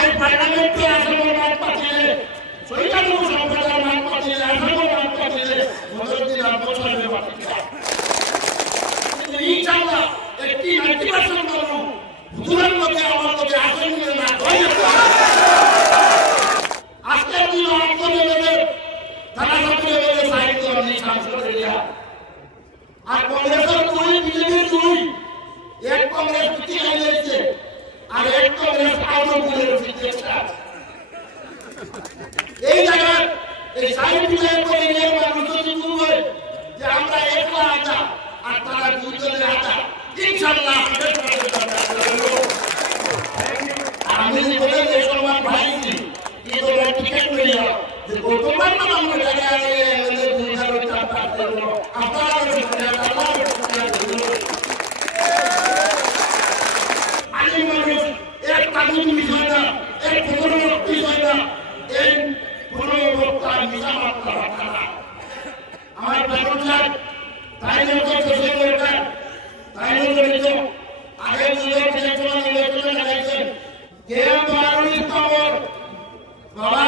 I পার্লামেন্টে আসলে মাঠ পাঠিয়ে সরকারি সম্প্রদায় মাঠ পাঠিয়ে আসলে মাঠ পাঠিয়ে মনোরঞ্জন আন্দোলনে পাঠিয়ে কিন্তু ইনশাআল্লাহ একটি 90% মানুষ হুজুরের মধ্যে আমার মধ্যে আসেন না আজকের দিন আমাদের লেভেলে তারা সবচেয়ে লেভেলে সাহিত্য আমি সংসদ এরিয়া আর কংগ্রেসের দুই বিজেপির দুই এক কংগ্রেস পিছিয়ে গেছে আর এক কংগ্রেস আউটগুলোর পিছিয়ে এই জায়গায় এই সাহিত্যের পরিবেশের মানুষ যদি বলে যে আমরা একলা আটা আর তারা দুজনে আটা ইনশাআল্লাহ আমি বলে এই সমান ভাইছি এই ধরনের টিকিট নিয়ে যে বর্তমান আমরা জায়গায় এমএলএ দুইবার চাপা দেব আপনারা আমি মানুষ এক কাগজ বিষয় না এক পুরনো বিষয় না এই পুরনো বক্তা মিশা মাত্রা রাখা আমার প্রাণচার তাই লোকের দেশের দরকার তাই লোকের আগে নির্বাচন লাগাইছেন কে বারোই খবর বাবা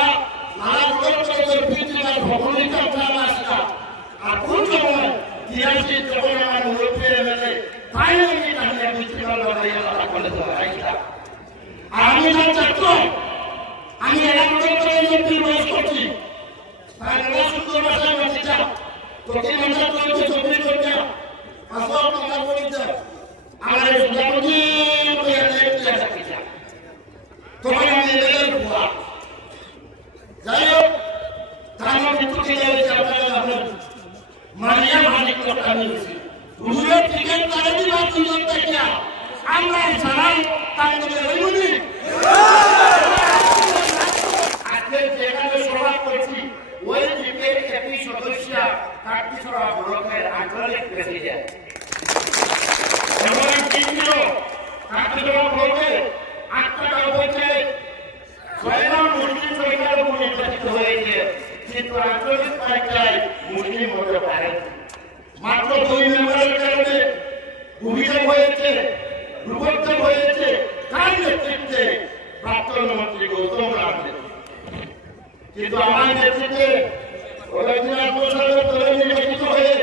নানা প্রকল্পের পৃথিবীর ভৌগোলিক আসা আর কোন সময় 83 যখন আমার মুরব্বী এমএলএ তাই আমি তাহলে পৃথিবীর লড়াই বলে তো আমি তার ছাত্র আমি বয়স করছি তাই সুন্দর ভাষায় বাঁচিটা প্রতি ঘন্টা চলছে 24 ঘন্টা 500 টাকা পড়িতে আমার তখন আমি এদের ভুয়া যাই হোক তার মধ্যে মানিয়া মালিক কথা নিয়েছি হুজুরের টিকিট তারা দিবা দুজন দেখিয়া আমরা জানাই তাই বলি আজকে যেখানে সভা করছি ওই টিকিট একটি সদস্য কাটপিছড়া ব্লকের আঞ্চলিক প্রেসিডেন্ট এবং কিন্তু কাটপিছড়া ব্লকে 8 টাকা বলছে ছয়জন মুসলিম সরকার উপর নির্বাচিত হয়েছে কিন্তু আঞ্চলিক পর্যায়ে মুসলিম হতে পারে মাত্র 2 মেম্বারের কারণে অভিযোগ হয়েছে দুর্ভোগ হয়েছে তার নেতৃত্বে প্রাক্তন মন্ত্রী গৌতম রাম কিন্তু আমার নেতৃত্বে নির্বাচিত হয়ে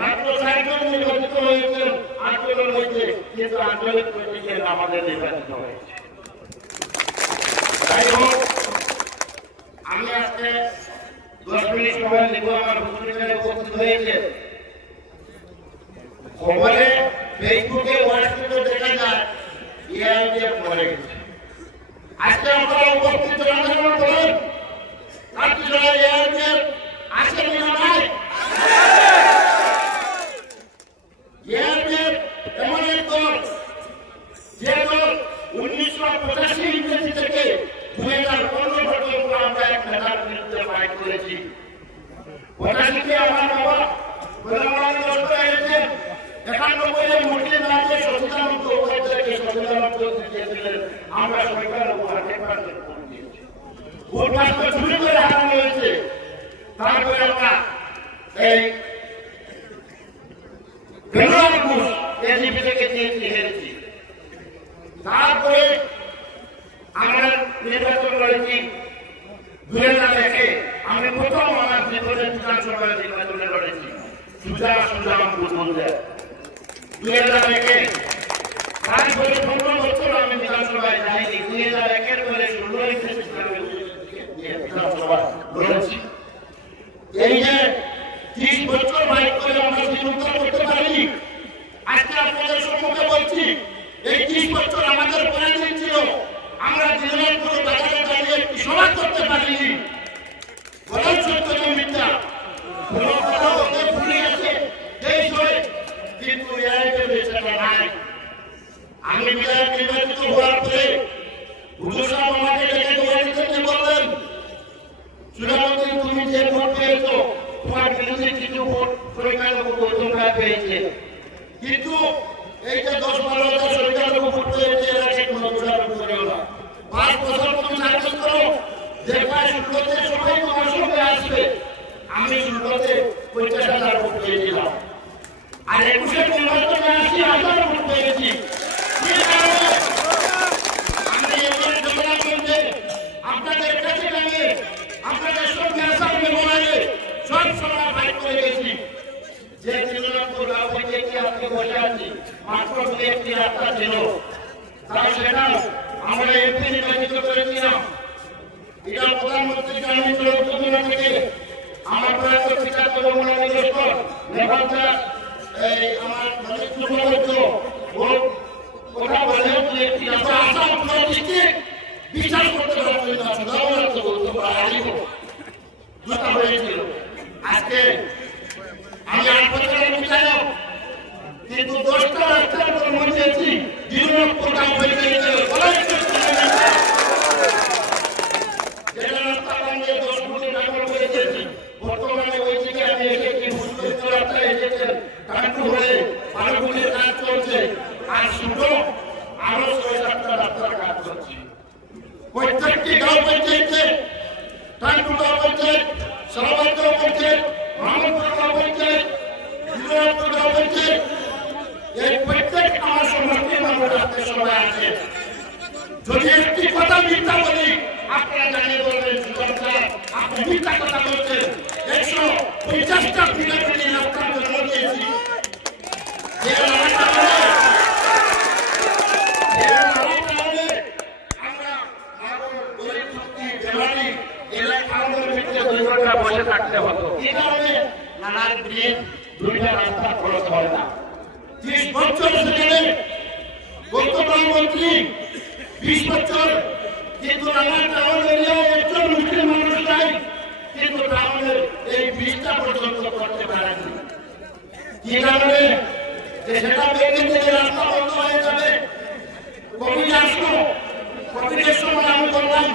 মাত্র 4 জন নির্বাচিত হয়েছেন আন্দোলন হয়েছে কিন্তু আঞ্চলিক প্রতীকের আমাদের নির্বাচিত হয়েছে যাই হোক আমি আজকে 10 মিনিট সময় নিব আমার ভূমিকায় উপস্থিত হয়েছে খবরে ফেসবুকে হোয়াটসঅ্যাপে দেখা যায় ইআইডিএফ মরে গেছে আজকে আমরা উপস্থিত আন্দোলন করেন কাটপিছড়া ইআইডিএফ আসে না নাই ইআইডিএফ এমন এক দল যে দল 1985 ইংরেজি থেকে 2015 পর্যন্ত আমরা এক নেতার বিরুদ্ধে ফাইট করেছি 85 আমার বাবা গোলাম দত্ত হয়েছেন 91 মুসলিম রাজ্যে সচিবালয় উপাধ্যায়কে সচিবালয় দিয়েছিলেন আমরা সরকার উপর ভোট বাক্স চুরি করে হারানো হয়েছে তারপরে আমরা এই বেঙ্গলপুর এজিপি থেকে হেরেছি তারপরে আমরা নির্বাচন করেছি 2001 আমি প্রথম আমার জীবনের বিধানসভায় নির্বাচনে লড়েছি সুজা বুঝবুঝে 2001 তারপরে 15 বছর আমি বিধানসভায় যাইনি 2001 পরে 16 বিধানসভায় লড়েছি এই যে 30 বছর বাইক করে আমরা বিরোধিতা করতে পারিনি আজকে আপনাদের সম্মুখে বলছি এই 30 বছর আমাদের পরিণতি ছিল আমরা দিনের পুরো বাজারে দাঁড়িয়ে একটি সভা করতে পারিনি বরং সত্য মিথ্যা ভুলে গেছে কিন্তু আমি বিধায়ক নির্বাচিত হওয়ার পরে হুজুর সাহেব আমাকে ডেকে বললেন চূড়ামন্ত্রী তুমি যে ভোট পেয়েছ তোমার বিরুদ্ধে কিছু ভোট সরকার তোমরা পেয়েছে কিন্তু এই যে 10-12 সরকার ভোট পেয়েছে এরা সে কোনো চূড়ামন্ত্রী করেও না 5 বছর তুমি চাকরি করো যেখানে শুরুতে সবাই তোমার সঙ্গে আসবে আমি শুরুতে 50,000 ভোট পেয়েছিলাম আর 21 নির্বাচনে 80,000 ভোট পেয়েছি আমি এবার আপনাদের সঙ্গে সামনে বলালে সব সময় ফাইট করে গেছি যে তৃণমূল রাজনীতি কি আপনি বসে আছি মাত্র একটি রাস্তা ছিল তাই সেটা আমরা এমপি নির্বাচিত করেছিলাম এটা প্রধানমন্ত্রীকে আমি যোজনা থেকে আমার প্রয়াস পিতা তরুণা নিজস্ব নেপালটা এই আমার ঘনিষ্ঠ ওটা বলেও একটি রাস্তা আসাম প্রতিকে বিচার করতে পারবেন না শুধু বলতে পারিব দুটা হয়েছিল আজকে আমি 8 বছরের বিচারক কিন্তু 10টা রাস্তার মধ্যে আছি জীবন কোটা হয়ে গেছে যেটা রাস্তা বানিয়ে 10 কোটি টাকা করে দিয়েছি বর্তমানে ওই দিকে আমি এসেছি মুসলিম রাস্তা এসেছেন কানপুর হয়ে আরগুলির কাজ চলছে আর শুধু আরো 6-7টা রাস্তার কাজ চলছে প্রত্যেকটি গাঁও পঞ্চায়েতে কানপুর গাঁও পঞ্চায়েত সরাবাদ গাঁও পঞ্চায়েত মামুদপুর গাঁও পঞ্চায়েত বিজয়পুর গাঁও পঞ্চায়েত এই প্রত্যেক আমার সমষ্টির মানুষ রাখতে সবাই আছে যদি একটি কথা মিথ্যা বলি আপনারা জানিয়ে বলবেন আপনি মিথ্যা কথা বলছেন 150টা পিলাপিলি রাস্তার জন্য দিয়েছি বসে থাকতে হতো এই কারণে নানান ব্রিজ 2টা রাস্তা খরচ হয় না 30 বছর সেখানে প্রধানমন্ত্রী 20 বছর কিন্তু নানান টাউন এরিয়ায় একজন মুসলিম মানুষ নাই কিন্তু টাউনের এই ব্রিজটা পর্যন্ত করতে পারেনি কি কারণে যে সেটা বেরিয়ে থেকে রাস্তা বন্ধ হয়ে যাবে কোভিড আসলো কোভিডের সময় আমি বললাম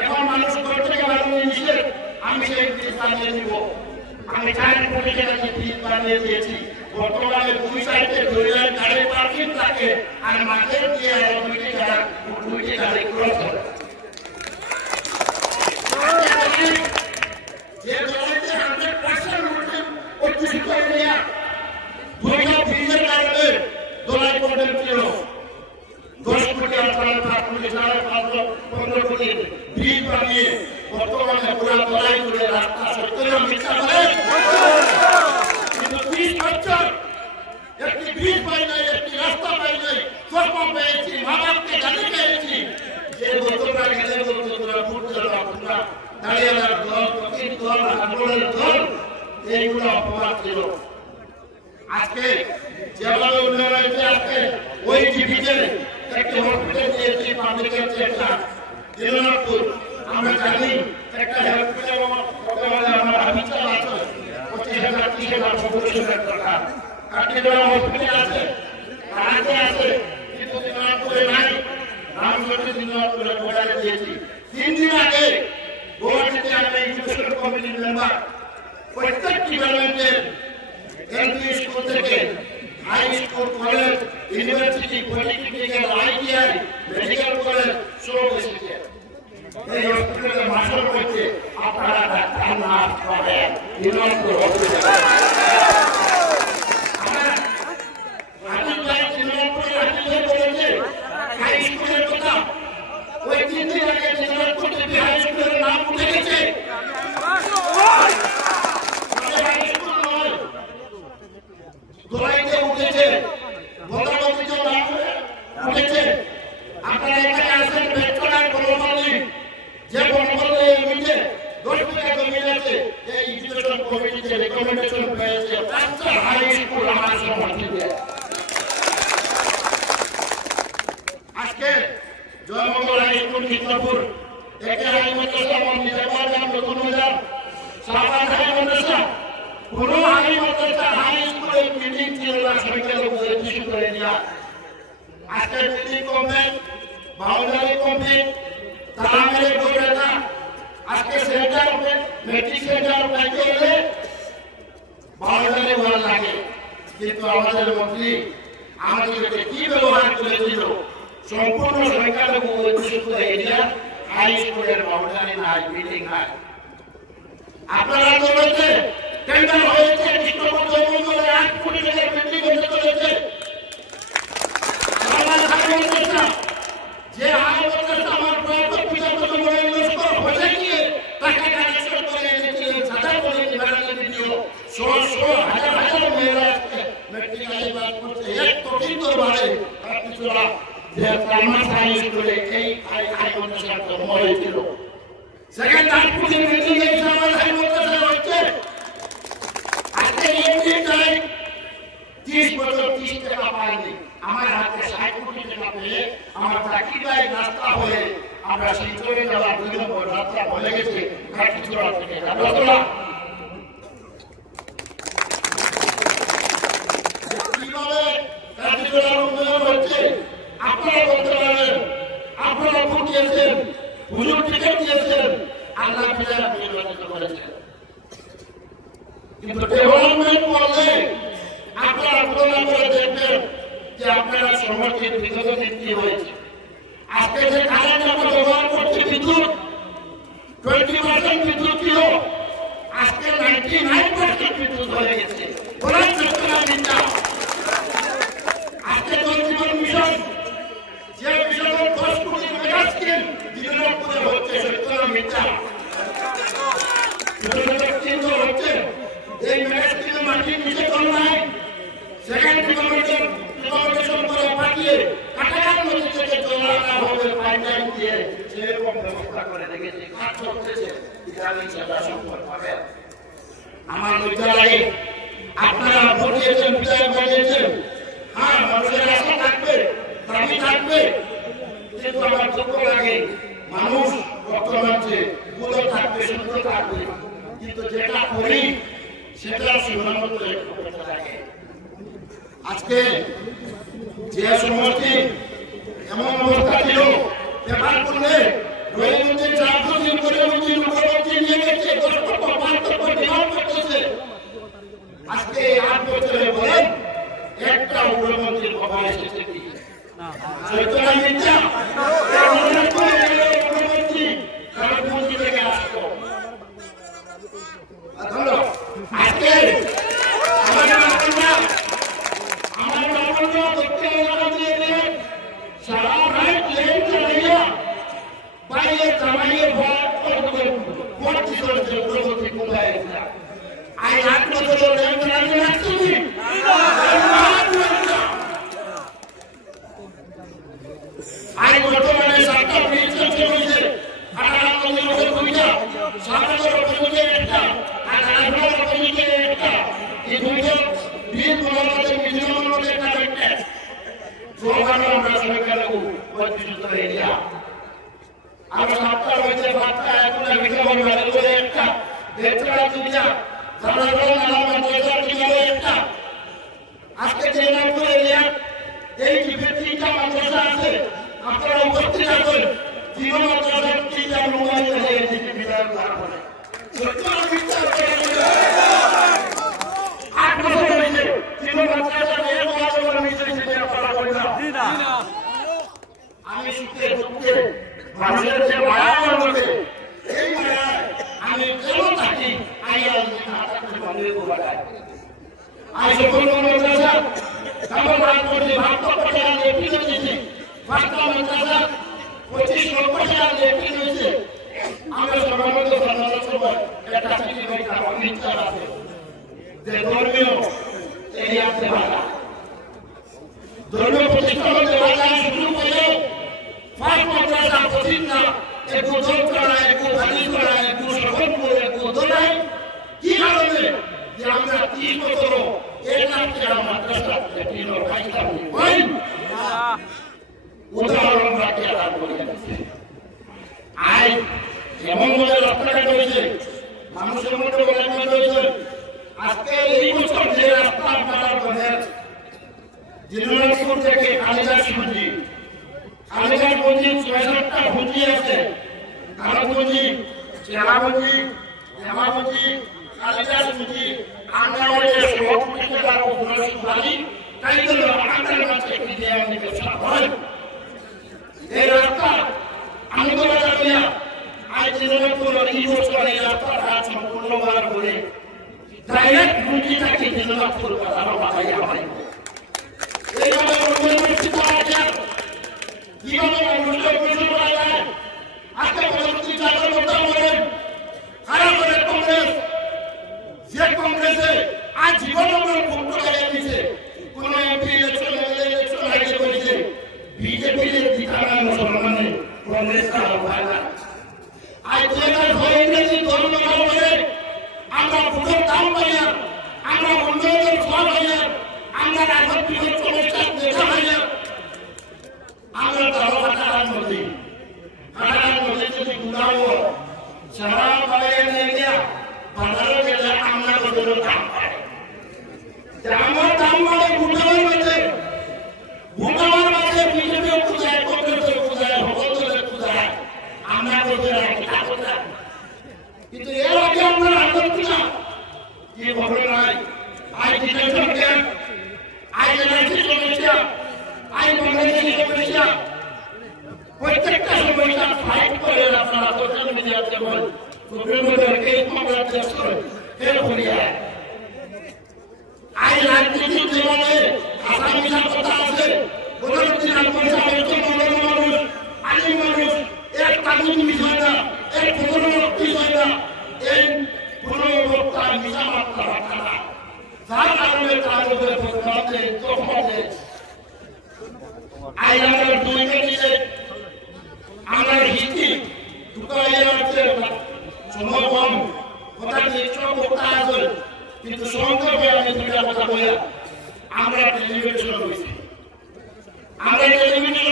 এখন মানুষ ঘর থেকে বানিয়ে নিচ্ছে আমি সেই ব্রিজ বানিয়ে নিব আমি 4 কোটি টাকা দিয়ে ব্রিজ বানিয়ে দিয়েছি বর্তমানে 2 সাইডে 2 লাখ গাড়ি পার্কিং থাকে আর মাঠে দিয়ে 2টি গাড়ি ক্রস হয় যে জমিতে 100% মুসলিম অধ্যুষিত এরিয়া 2টা ব্রিজের কারণে দোলাই পড়ে ছিল 10 কোটি 8 কোটি 15 কোটি ব্রিজ বানিয়ে বর্তমানে পুরা দোলাই করে রাস্তা 70 মিটার করে কিন্তু 30 বছর একটি ব্রিজ পাই নাই একটি রাস্তা পাই নাই কর্ম পেয়েছি মামাকে গালি পেয়েছি যে বছরটা গেলে বছরটা ফুটতে আপনারা দাঁড়িয়ে দল প্রকৃত দল আন্দোলনের দল এইগুলো অপবাদ ছিল আজকে যেভাবে উন্নয়ন হয়েছে আজকে ওই টিভিতে একটি হসপিটাল দিয়েছি পাবলিকের চেষ্টা দিনাজপুর আমরা জানি একটা হসপিটাল আমার হাবিটা আছে 25,000-30,000 টাকা কাটিগড়া হসপিটাল আছে কানাতে আছে কিন্তু দিনাজপুরে নাই রামগঞ্জে দিনাজপুরে বর্ডারে দিয়েছি 3 দিন আগে গুয়াহাটিতে আমি এডুকেশন কমিটির মেম্বার প্রত্যেকটি গভর্নমেন্টের এলপি স্কুল থেকে high school college university polytechnical ITI medical college সব এসেছে এই হসপিটালে মাসল করছে আপনারা ডাক্তার নার্স পাবেন দিনাজপুর হসপিটালে হাই স্কুলের কথা ওই 3 দিন আগে দিনাজপুর থেকে হাই স্কুলের নাম উঠে গেছে দোলাইতে উঠেছে প্রধানমন্ত্রীর নাম উঠেছে আপনারা এখানে আসেন বেতনার বনমালী যে বনমালী মিলে 10 টাকা জমি আছে এই এডুকেশন কমিটিতে রেকমেন্ডেশন পেয়েছে 5টা হাই স্কুল আমার সমর্থিত আজকে জয়মঙ্গল হাই স্কুল কৃষ্ণপুর একে হাই মাদ্রাসা মন্দিরাবাদ নাম নতুন বাজার শাহবাগ হাই মাদ্রাসা পুরো হাই মাদ্রাসা হাই স্কুলের মিটিং ছিল না সরকারের উপরে ইস্যু করে দেওয়া আজকে মিটিং কমপ্লিট বাউন্ডারি কমপ্লিট তালামের বইটা আজকে সেন্টার মেট্রিক সেন্টার পাইতে হলে বাউন্ডারি ভালো লাগে কিন্তু আমাদের মন্ত্রী আমাদেরকে কি ব্যবহার করে দিল সম্পূর্ণ সরকারের উপরে ইস্যু করে এরিয়া হাই স্কুলের বাউন্ডারি নাই মিটিং নাই আপনারা বলতে টেন্ডার হয়েছে কৃষ্ণপুর জয়মঙ্গলে 8 কোটি টাকা বিক্রি করতে চলেছে যে হাই মাদ্রাসা আমার প্রয়াত পিতা তো ইনভেস্ট করে বসে গিয়ে টাকা সময় হয়েছিল সেখানে নাগপুরে মিটিং এসে আমার ভাই বলতেছে হচ্ছে আজকে এমনি চাই 30 বছর 30 টাকা পাইনি আমার হাতে 60 কোটি টাকা পেয়ে আমার চাকরিটাই রাস্তা হয়ে আমরা শিলচরে যাওয়ার 2 নম্বর রাস্তা বলে গেছে কাঠিচূড়া থেকে গাবতলা কিভাবে কাঠিচূড়ার উন্নয়ন হচ্ছে আপনারা বলতে পারেন আপনারা ভোট দিয়েছেন হুজুর টিকিট দিয়েছেন আল্লাহ বিরাট নির্বাচিত করেছেন কিন্তু ডেভেলপমেন্ট করলে আপনারা তুলনা করে দেখবেন যে আপনারা সমর্থিত বিদ্যুৎ কি হয়েছে আজকে যে কারেন্ট আমরা ব্যবহার করছি বিদ্যুৎ 20% বিদ্যুৎ ছিল আজকে 99% বিদ্যুৎ হয়ে গেছে বলার চেষ্টা চিন্তা আজকে জলজীবন মিশন যে মিশনের 10 কোটি মেগা স্কিম দিনাজপুরে হচ্ছে সেটা মিথ্যা কিন্তু হচ্ছে এই মেগা স্কিম মাটির নিচে কম নাই সেকেন্ড ডিভাইডেশন করে পাঠিয়ে কাটাকাট নদী থেকে জল আনা হবে পাইপলাইন দিয়ে সেরকম ব্যবস্থা করে রেখেছে কাজ চলতেছে ইসলামিক সেবা সম্পদ পাবে আমার বিদ্যালয়ে আপনারা ভোট দিয়েছেন বিজয় বানিয়েছেন হ্যাঁ মানুষের আশা থাকবে দাবি থাকবে কিন্তু আমার দুঃখ লাগে মানুষ বর্তমানে গুলো থাকবে সুন্দর থাকবে কিন্তু যেটা করি সেটা সীমাবদ্ধ থাকে আজকে যে সময়টি এমন অবস্থা ছিল ব্যাপার করলে রয়েছে 400 দিন করে উপরবর্তী নিয়ে গেছে 10 লক্ষ 5 লক্ষ ডিমান্ড করতেছে আজকে 8 বছরে বলেন একটা উপরবর্তীর কথা এসেছে কি সেটা মিথ্যা উপরবর্তী কারণ মন্ত্রী থেকে আসতো আজকে সারা রাত লেন চালাইয়া বাইরে চালাইয়ে ভোট দিতে প্রগতি কোথায় আই 8 বছর লেন চালাইতে লাগছি আই বর্তমানে সরকার নির্দেশ করেছে 18 বছর দুইটা 7 বছর একটা 18 বছর একটা এই দুইটা 20 বছরের মিনিমাম একটা একটা সোহানা আমরা সরকারের উপস্থিত এরিয়া আমরা সরকার হইতে বাচ্চা এখন বিক্রম মেরে করে একটা বেতরা দুইটা সাধারণ নাম দেশা কিভাবে একটা আজকে যে নামপুর এরিয়া এই ডিবেটিটা মাদ্রাসা আছে আপনারা উপস্থিত আছেন তিন মাদ্রাসার তিনটা মোবাইল হয়ে গেছে বিধান করা হবে সরকার বিচার করে 8 বছর হয়েছে তিন মাদ্রাসা এর মাধ্যমে মিশন সেটা করা হয় না আমি সুখে দুঃখে মানুষের যে মায়া মনে এই মায়া আমি কেন থাকি আইয়া হাতে বন্ধ করে আই সকল মাদ্রাসা আমার ভাগ করতে ভাগ করতে আমি এপিলে দিছি ফার্স্ট মাদ্রাসা 25 লক্ষ টাকা লেখি হয়েছে আমরা সর্বমোট সাধারণ সভায় একটা চিঠি কইতা অমিত আছে যে ধর্মীয় এরিয়াতে বাধা ধর্মীয় প্রতিষ্ঠানে বাধা শুরু করে ফার্স্ট মাদ্রাসা প্রতিষ্ঠা একটু যোগ করা একটু ভালি করা একটু সফল করে একটু দোলাই কি কারণে যে আমরা 30 বছর এই নামকে মাদ্রাসা তিন খাইতাম ওই উদাহরণ রাখতে আরম্ভ করে আই এমন ভাবে রাস্তাঘাট হয়েছে মানুষের মধ্যে ডেভেলপমেন্ট হয়েছে আজকে এই বছর যে রাস্তা আপনারা বলেন দিনাজপুর থেকে কালীঘাট সুজি কালীঘাট মন্দি ৬৭টা ভুজি আছে কালীগঞ্জি চেরাগঞ্জি হেমাগঞ্জি কালীঘাট সুজি আন্দামানে সভাপতি টাকার উপরে সুপারি তাই জন্য আমাদের কাছে কি দেওয়া নিবেদন হয় এই রাস্তা আমি বলে রাখিয়া আজ দিনাজপুর এই বছর এই রাস্তার কাজ সম্পূর্ণবার করে ডাইরেক্ট রুটি থাকে দিনাজপুর কথা বাড়াইয়া হয় এইভাবে অনুষ্ঠিত আছে কিভাবে অনুষ্ঠিত করা যায় আজকে পরবর্তী জাতীয় লোকদল বলেন খারাপ করে কংগ্রেস যে কংগ্রেসে আজ জীবন আমরা ভোট লাগিয়ে দিয়েছে কোন এমপি ইলেকশন ইলেকশন আগে করেছে বিজেপির জিতানো মুসলমানে কংগ্রেস কা হয় না আজ 2006 ইংরেজি ধর্ম বলে আমরা ভোটের দাম পাইয়া, আমরা উন্নয়নের ফল হইয়া, আমরা রাজনৈতিক সমস্যার দেখা হইয়া, আমরা তারা হাটার মধ্যে যদি গুণাবো সারা বাড়িয়ে নিয়ে গিয়া বাজারে গেলে আমরা ভোটের দাম পাই। আমার দাম মানে ভোটার মধ্যে, ভোটার মাঝে বিজেপিও পূজায়, কংগ্রেসের পূজায়, ভগতের পূজায়, আমরা ভোটের কিন্তু এর আগে আমরা রাজনীতি না কি খবর নাই। আজ ডিটেনশন ক্যাম্প, আজ এনআরসি সমস্যা, আজ বাংলাদেশি সমস্যা, প্রত্যেকটা সমস্যা ফাইট করে আপনারা সোশ্যাল মিডিয়াতে বল সুপ্রিম কোর্টের এই মামলার দেখছেন ফের করিয়া। আজ রাজনীতির জীবনে আসামিসার কথা আছে, প্রধানমন্ত্রী পয়সা হচ্ছে মানুষ, আলিম মানুষ, এক কানুন বিষয় না, এক প্রধানমন্ত্রী বিষয় না, এই কোনো বক্তা মিশা মাত্রা রাখা না, যার কারণে তার উপরে প্রতিবাদে তহমতে আজ আমরা দুই মিনিটে আমরা হিন্দি দুটো আছে সময় কম কথা নিশ্চয় বক্তা আছে, কিন্তু সংক্ষেপে আমি দুটা কথা বলে আমরা টেলিভিশন হয়েছি, আমরা টেলিভিশন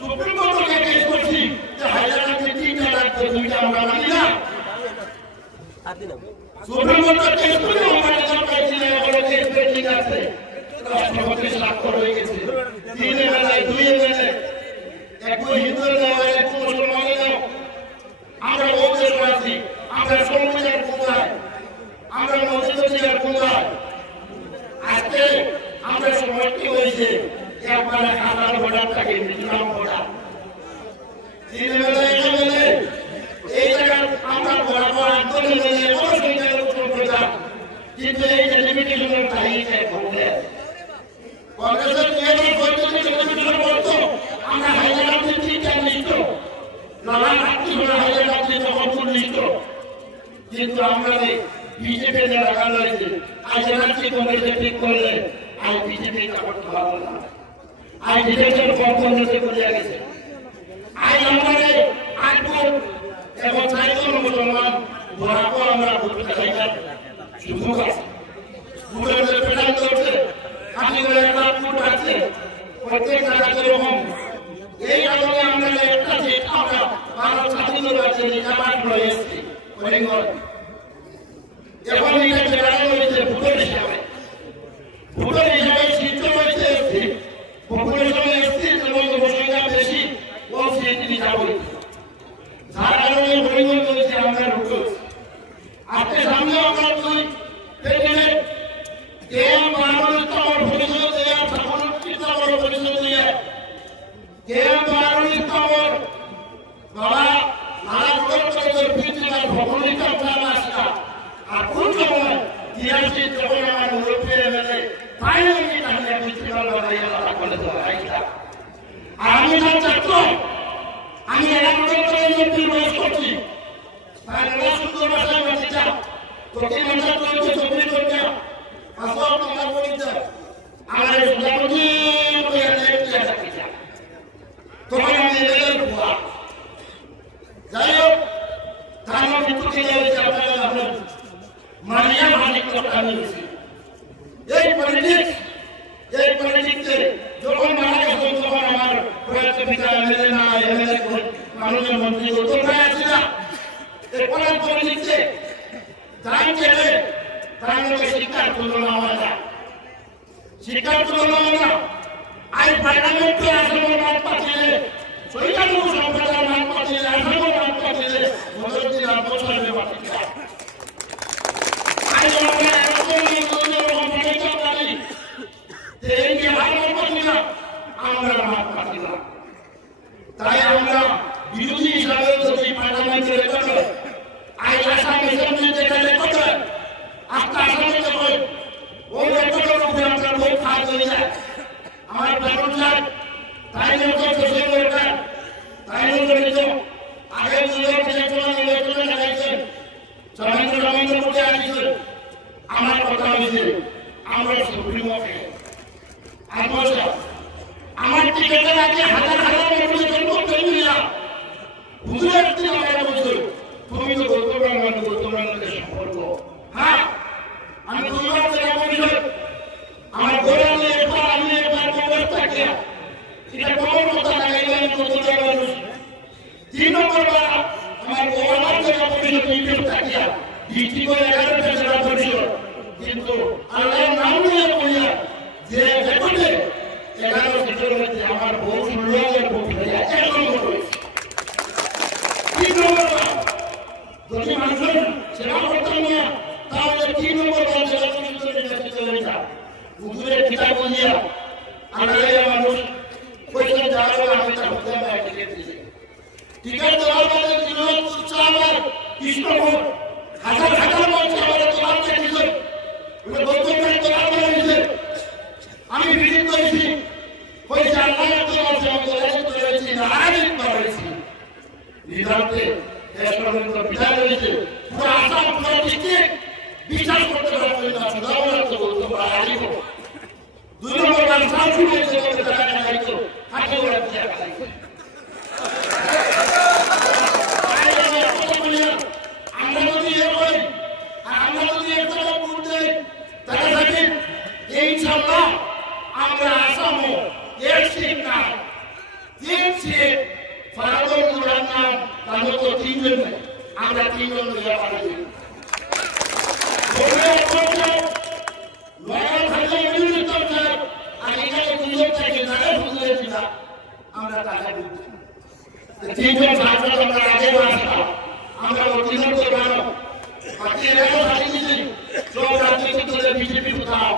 সুপ্রিম কোর্টকে কেস করছি যে হাইলাকান্দি 3টা রাজ্যে 2টা আমরা মানি না। সুপ্রিম কোর্টে কেস করে আমরা সরকার দিলে বলে কেস পেন্ডিং আছে, রাষ্ট্রপতি স্বাক্ষর হয়ে গেছে, 3 এমএলএ 2 এমএলএ, এক হিন্দুর দাও এক মুসলমানের দাও, আমরা বলতে পারছি আমরা সংবিধান কোথায়, আমরা মধ্যপ্রদেশের কোথায়, আজকে আমরা সমর্থ হয়েছে একবারে 1000 ভোটার থাকে মিনিমাম ভোটার 3 এমএলএ এই জায়গায় আমরা বরাবর আন্দোলন নিয়ে বড় সংখ্যার উপর ভোটার, কিন্তু এই যে লিমিটেশনের চাহিদা ঘটে কংগ্রেসের নিয়মের পদ্ধতি লিমিটেশন করতো আমরা হাইলাকান্দি 3টা লিস্ট লালাকান্দি হলো হাইলাকান্দি তখন লিস্ট, কিন্তু আমরা বিজেপি যারা কাজ হয়েছে আজ এনআরসি কংগ্রেসে ঠিক করলে আজ বিজেপি করতে পারবো না, আজ ডিটেনশন কংগ্রেসে করে গেছে, আজ আমাদের আটপুর এবং 4জন মুসলমান বরাবর আমরা ভোট চাইতাম সুযোগ আছে, ভোটের পেটাল করছে, কাটিগড়ে একটা ফুট আছে, প্রত্যেক জায়গাতে এরকম। এই কারণে আমরা একটা সিট আমরা ভারত স্বাধীন আছে নিজামাবাদ রয়েছি করিমগঞ্জ, এখন এটা জেলায় রয়েছে ভোটের হিসাবে, ভোটের হিসাবে সিট রয়েছে এসছি, পপুলেশনে এসছি এবং জনসংখ্যা বেশি ও সিট রিজার্ভ হয়েছে, যার কারণে করিমগঞ্জ রয়েছে আমরা ভোট। আজকে সামনে আমরা দুই প্রেসিডেন্ট কেএম বাহাদুর আমার পরিচয় দিয়ে ঠাকুর আমার পরিচয় দিয়ে কেএম বাহাদুর আমার বাবা নানা প্রকল্পের পৃথিবীর ভৌগোলিক আসা আর কোন সময় তিয়াসি যখন আমার মুরব্বী এমএলএ ফাইনালি তাহলে পৃথিবীর লড়াই করে দেওয়া আর আমি তার ছাত্র, আমি 11 বছরের বয়স করছি, বাংলা সুন্দর ভাষায় বাঁচিটা প্রতি ভাষা করতে চব্বিশ ঘন্টা 500 টাকা পড়িতে আমার সভাপতি তখন আমি এদের ভুয়া যাই হোক তার মৃত্যু ছিল আপনারা মানিয়া মালিক কথা নিয়েছি। এই পলিটিক্সে যখন মারা গেছেন তখন আমার প্রয়াত পিতা এমএলএ না এমএলএ মানুষের মন্ত্রী করতে আছি না, এরপর পলিটিক্সে দান চেয়ে তার শিক্ষার তুলনা হয় না, শিক্ষার তুলনা হয় না। আজ পার্লামেন্টে আসামের মান পাঠিয়ে সৈকানু সম্প্রদায়ের মান পাঠিয়ে আসামের মান পাঠিয়ে মনোরঞ্জন আত্মসারে পাঠিয়ে আজ আমরা আমরা মান পাঠি না, তাই আমরা বিরোধী হিসাবে যদি পার্লামেন্টে রেখে আজ আসাম এসেম্বলি যেখানে কথা আপনার আসামে যখন ওই রেকর্ডের উপরে আপনার ভোট খাওয়া হয়ে যায় আমার বেতন চাই তাই নতুন দেশের দরকার তাই নতুন আগে নির্বাচনে লাগাইছেন রবীন্দ্র মোদী আসছেন, আমার কথা হয়েছে আমরা সুপ্রিমোকে আমার টিকেটের আগে হাজার হাজার মানুষের জন্য তৈরি হুজুরের দিকে আমরা বলছো তুমি তো গৌতমানন্দের সম্পর্ক হ্যাঁ আমি দুইবার জেলা পরিষদ আমার গোড়ালে একবার আমি একবার ব্যবস্থা কিয়া এটা কমন কথা না এই আমি গৌতমের মানুষ 3 নম্বর বার আমার গোড়াল জেলা পরিষদ ব্যবস্থা কিয়া ডিটি করে 11টা জেলা পরিষদ কিন্তু আল্লাহর নাম নিয়ে বলিয়া যে দেখতে 11 বছরের মধ্যে আমার বহু লোকের ভোট হয়ে এক নম্বর হয়েছে 3 নম্বর যদি মানুষের সেবা করতাম না তাহলে 3 নম্বর জেলা পরিষদের নেতৃত্ব হয়ে যায় হুজুরের কিতাব বলিয়া আল্লাহ মানুষ পয়সা যাওয়ার আমি তার হতে পারে টিকিট দিয়েছি টিকিট দেওয়ার পরে দিনাজপুর চালার কৃষ্ণভোগ হাজার হাজার মানুষ আমাদের তোলাতে দিয়েছে গৌতমের তোলাতে দিয়েছে আমি ভিজিট করেছি পয়সা আল্লাহ করেছি না আরেক করেছি নিজামকে বিদায় রয়েছে পুরো আসাম পুরো ডিস্ট্রিক্ট বিশ্বাস করতে পারবেন না সুধারণা তো বলতে পারি 2 নম্বর বার সাথী হয়েছে বলে তারা খাইতো হাতে ওরা দিয়ে খাইতো আমরা যদি এ হই আর আমরা যদি একটা ভোট দেই তারা থাকি ইনশাআল্লাহ আমরা আসামও এক সিট না 3 সিট ফারাদুল কুরআন নাম তাহলে তো 3 জন নাই আমরা 3 জন হয়ে পারি বলে বলে লয়াল থাকলে মিলিত করতে আর এখানে দুজন থেকে যারা বুঝলে দিলা আমরা টাকা দিচ্ছি 3 জন ছাত্র আমরা আগে আসা আমরা অতিরিক্ত করে পারো বাকি এলাকা দিচ্ছি সব রাজনীতি করে বিজেপি উঠাও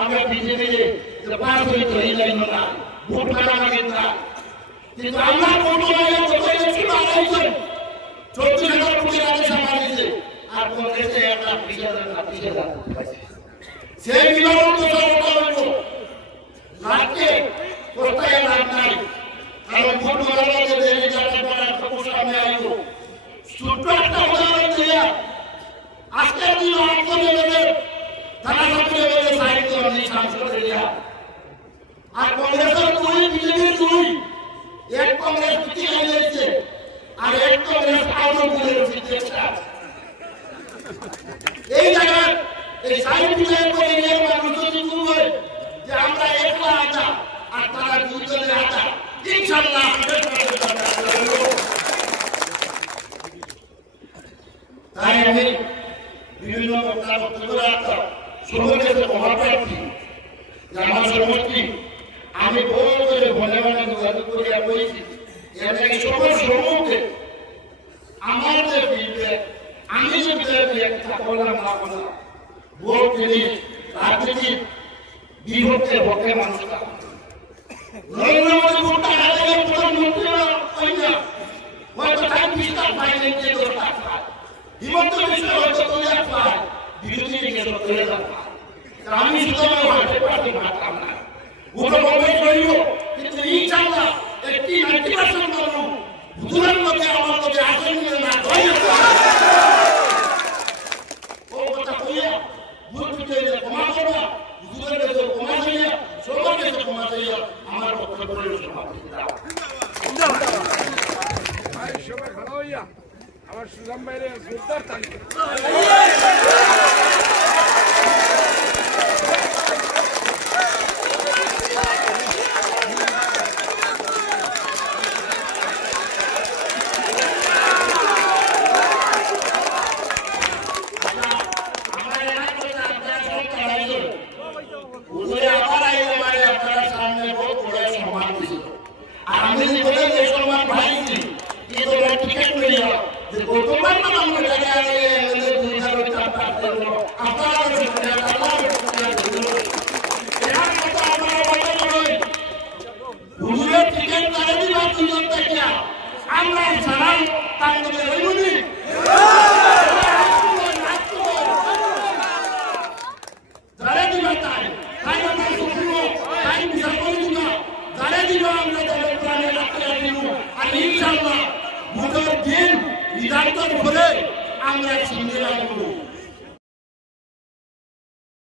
আমরা বিজেপি যে পাস হইতো এই লাইন না ভোট করা লাগে না কিন্তু আমরা কোনো জায়গায় কোথায় ছিল আড়াইশো 14,000 কোটি রাজে সামাজিছে আর কংগ্রেসে একটা পিছিয়ে সেই বিভাগ তো সব লাস্টে কোথায় লাভ নাই কারণ ভোট মারাতে দেরি যাতে করার খবর সামনে আইলো ছোট্ট একটা উদাহরণ দিয়ে আজকের দিন অর্থ নেবে তারা সাথে নেবে সাহিত্য আমি সাংসদ এরিয়া আর কংগ্রেসের 2 বিজেপির 2 এক কংগ্রেস পিছিয়ে গেছে আর এক কংগ্রেস আউট করে দিচ্ছে এই জায়গায় এই সাহিত্যের করে নিয়ে মানুষ যদি বলবে যে আমরা একলা আটা আর তারা দুজনে আটা ইনশাআল্লাহ তাই আমি বিভিন্ন বক্তব্য রাখতাম সমাজের মহাপ্রার্থী আমার সমষ্টি আমি বহু করে ভনে ভনে যোগাযোগ করিয়া বলেছি এর থেকে সবার সম্মুখে আমার যে ফিডব্যাক আমি যে একটা বললাম না বললাম ভোট জিনিস রাজনীতির বিভক্তের পক্ষে মানুষটা নরেন্দ্র মোদী ভোটটা হারে প্রধানমন্ত্রী হয়তো টাইম বিস্তার পাইনি যে দরকার পায় হিমন্ত বিশ্ব হয়তো তৈরি পায় বিরোধী দিকে তৈরি পায় আমি শুধু হাতে পাতে ভাবতাম না ওটা বলবে করিব কিন্তু ইনশাআল্লাহ 90% করব হুজুরের মধ্যে আমার মধ্যে আসেন না ও কথা কইয়া ভুল বুঝে ক্ষমা করবা হুজুরের কাছে ক্ষমা চাইয়া সবার কাছে ক্ষমা চাইয়া আমার বক্তব্য সমাপ্তি দাও ভাই সবাই ভালো হইয়া আমার সুজাম ভাইরে জোরদার তালি আমরা